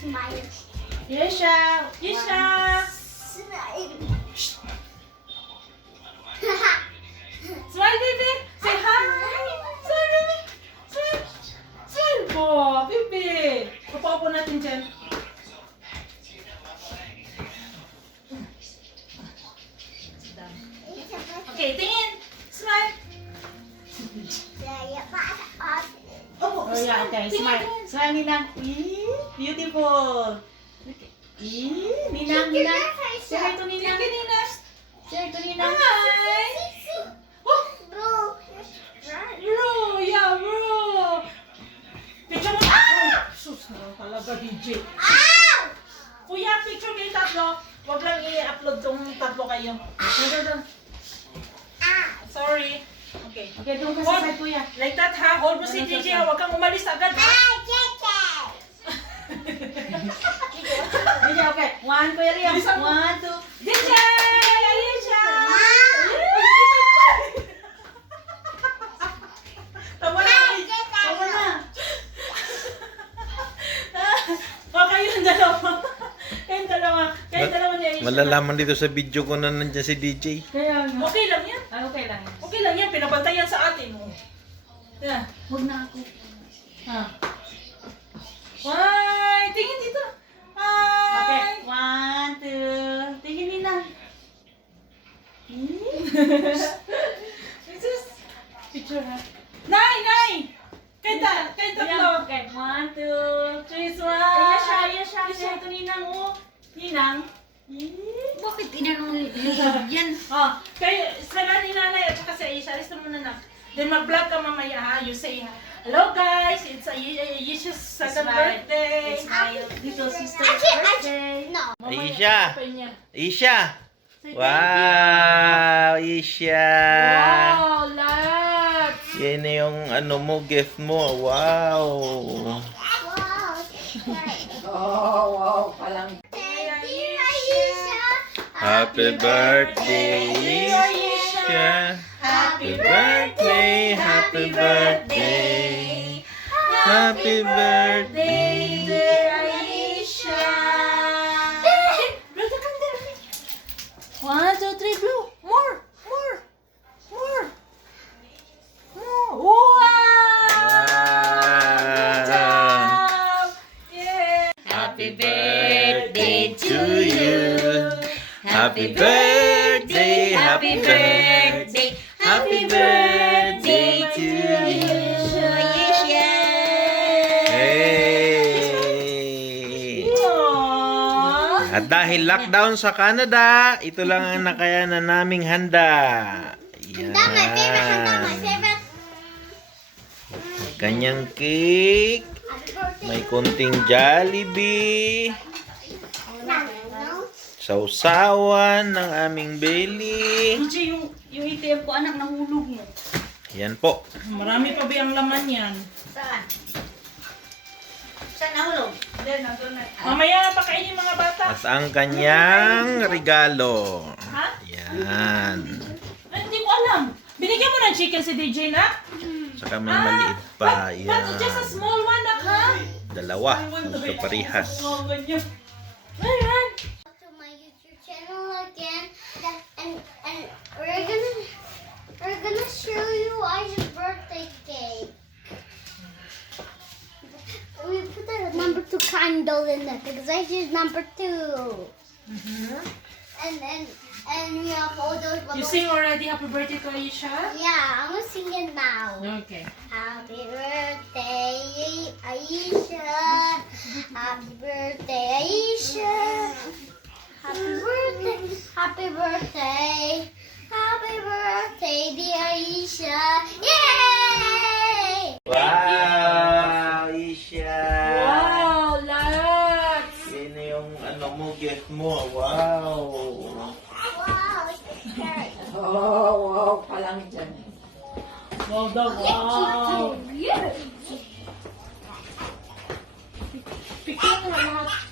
Smile. Yesha! Yesha! Smile. Smile, baby! Say hi! Smile, baby! Smile! Smile po! Baby! Papapo natin dyan. Okay, tingin! Smile! Oh, yeah, okay. Smile. Smile, Ninang. Beautiful. Ninang, Ninang. Say hi to Ninang. Say hi to Ninang. Hi. Oh, bro, yeah, bro. Picture mo. Ah! Sus, talaga, DJ. Kuya, picture kayo tatlo. Huwag lang i-upload tong tatlo kayo. Sorry. Okay. Okay, doon ka sa side, kuya. Like that, ha? Hold mo si DJ. Huwag kang umalis agad, ha? DJ, okay. 1, kuya Riam. 1, 2. DJ! Ayesha! Tama na. Tama na. O, kayong dalawa. Kayong dalawa ni Ayesha. Malalaman dito sa video ko na nandiyan si DJ. Kaya nga. Okay lang yan. Ah, okay lang. Okay lang yan. Pinabantayan sa atin, oh. Yeah. Huwag na ako. Ha. Why? Tingin dito. Hi! Okay. 1, 2. Tingin, Ninang. This is picture, ha? Nay! Kayo tatlo. Okay. 1, 2, 3. Smile! Ayesha. Say to Ninang, oh. Ninang. Bakit inanong yan? Oh, kayo, sila ni nanay at saka si Aisha, lista mo na. Then mag-vlog ka mamaya, ha? You say, hello guys, it's Aisha's second Smile. birthday. Smile. Little sister's birthday. No. Mamaya, Aisha! open niya. Isha! Say Wow! Isha! Wow, lots! Yan na yung ano mo, gift mo. Wow! Wow. Wow, palang. Happy birthday, Isha! Happy birthday! Happy birthday! Happy birthday! dear Aisha! Blow the candle. 1, 2, 3, blow. More! Wow! Good job! Yeah! Happy birthday to you! Happy birthday! Happy birthday! Happy birthday to you! Hey! Aww. At dahil lockdown sa Canada, ito lang ang nakayanan naming handa. Yan. My favorite. Kanyang cake. May konting Jollibee. Sausawan ng aming belly. DJ, yung ATM ko, anak, nahulog mo. Yan po. Marami pa ba ang laman yan? Saan? Saan nahulog? Then, nandun na. Mamaya pakainin mga bata. At ang kanyang regalo. Ha? Yan. Ay, hindi ko alam. Binigyan mo ng chicken si DJ na? Saka may maliit pa. But just a Yan. small one, ha? Dalawa. Magkaparihas. Small one yun. Ayan. To my YouTube channel again, and we're gonna show you Aisha's birthday cake. We put a number 2 candle in it because Aisha's number 2. And we have all those You balloons. sing already happy birthday to Aisha? Yeah, I'm gonna sing it now. Okay. Happy birthday, Aisha. Happy birthday, Aisha. Happy birthday, happy birthday. Happy birthday, dear Aisha. Yay! Wow! Isha! Wow, lots! Yan na yung ano mo, gift mo. Wow! Wow, it's Wow, palang dyan. Wow, the wow! Yeah. Picture mo na lahat.